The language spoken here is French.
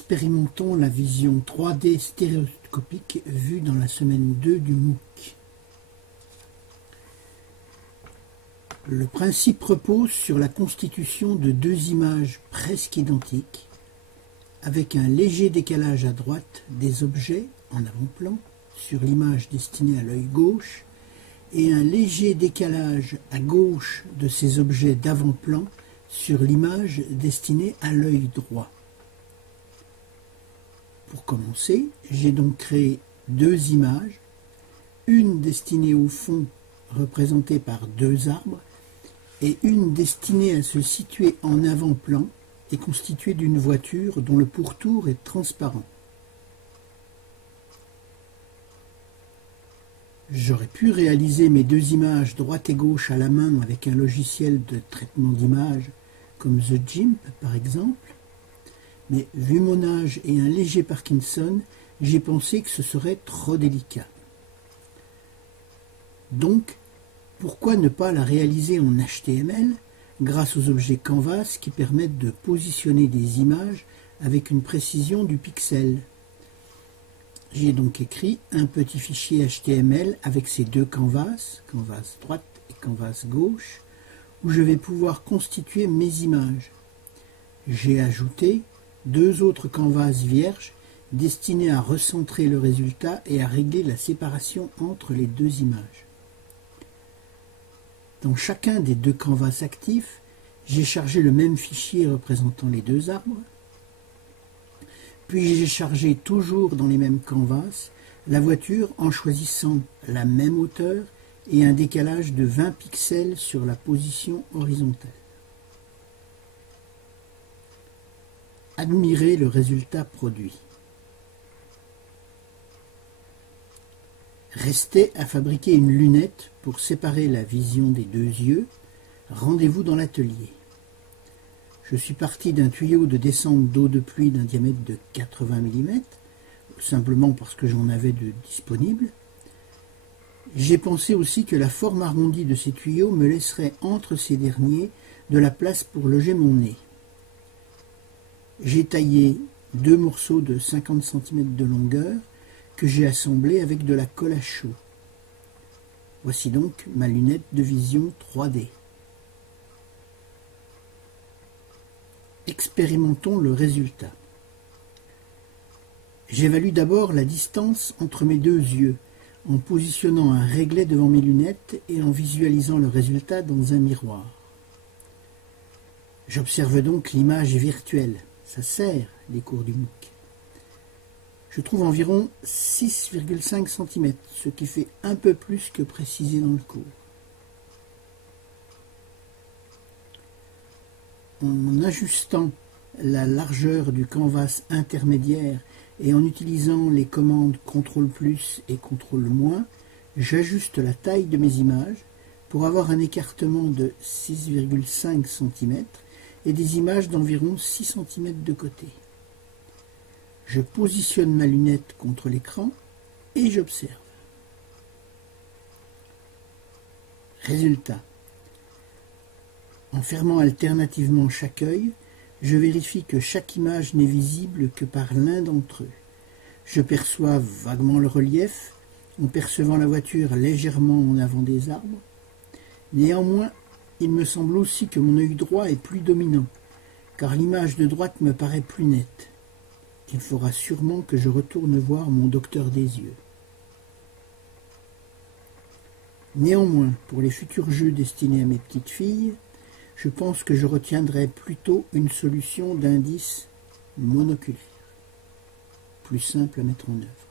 Expérimentons la vision 3D stéréoscopique vue dans la semaine 2 du MOOC. Le principe repose sur la constitution de deux images presque identiques, avec un léger décalage à droite des objets en avant-plan sur l'image destinée à l'œil gauche et un léger décalage à gauche de ces objets d'avant-plan sur l'image destinée à l'œil droit. Pour commencer, j'ai donc créé deux images, une destinée au fond représentée par deux arbres et une destinée à se situer en avant-plan et constituée d'une voiture dont le pourtour est transparent. J'aurais pu réaliser mes deux images droite et gauche à la main avec un logiciel de traitement d'image comme The GIMP par exemple, mais vu mon âge et un léger Parkinson, j'ai pensé que ce serait trop délicat. Donc, pourquoi ne pas la réaliser en HTML grâce aux objets Canvas qui permettent de positionner des images avec une précision du pixel? J'ai donc écrit un petit fichier HTML avec ces deux canvas, canvas droite et canvas gauche, où je vais pouvoir constituer mes images. J'ai ajouté deux autres canvas vierges destinés à recentrer le résultat et à régler la séparation entre les deux images. Dans chacun des deux canvas actifs, j'ai chargé le même fichier représentant les deux arbres. Puis j'ai chargé toujours dans les mêmes canvas la voiture en choisissant la même hauteur et un décalage de 20 pixels sur la position horizontale. Admirez le résultat produit. Restait à fabriquer une lunette pour séparer la vision des deux yeux. Rendez-vous dans l'atelier. Je suis parti d'un tuyau de descente d'eau de pluie d'un diamètre de 80 mm, simplement parce que j'en avais de disponible. J'ai pensé aussi que la forme arrondie de ces tuyaux me laisserait entre ces derniers de la place pour loger mon nez. J'ai taillé deux morceaux de 50 cm de longueur que j'ai assemblés avec de la colle à chaud. Voici donc ma lunette de vision 3D. Expérimentons le résultat. J'évalue d'abord la distance entre mes deux yeux en positionnant un réglet devant mes lunettes et en visualisant le résultat dans un miroir. J'observe donc l'image virtuelle. Ça sert, les cours du MOOC. Je trouve environ 6,5 cm, ce qui fait un peu plus que précisé dans le cours. En ajustant la largeur du canvas intermédiaire et en utilisant les commandes CTRL+ et CTRL-, j'ajuste la taille de mes images pour avoir un écartement de 6,5 cm et des images d'environ 6 cm de côté. Je positionne ma lunette contre l'écran et j'observe. Résultat. En fermant alternativement chaque œil, je vérifie que chaque image n'est visible que par l'un d'entre eux. Je perçois vaguement le relief, en percevant la voiture légèrement en avant des arbres. Néanmoins, il me semble aussi que mon œil droit est plus dominant, car l'image de droite me paraît plus nette. Il faudra sûrement que je retourne voir mon docteur des yeux. Néanmoins, pour les futurs jeux destinés à mes petites filles, je pense que je retiendrai plutôt une solution d'indice monoculaire, plus simple à mettre en œuvre.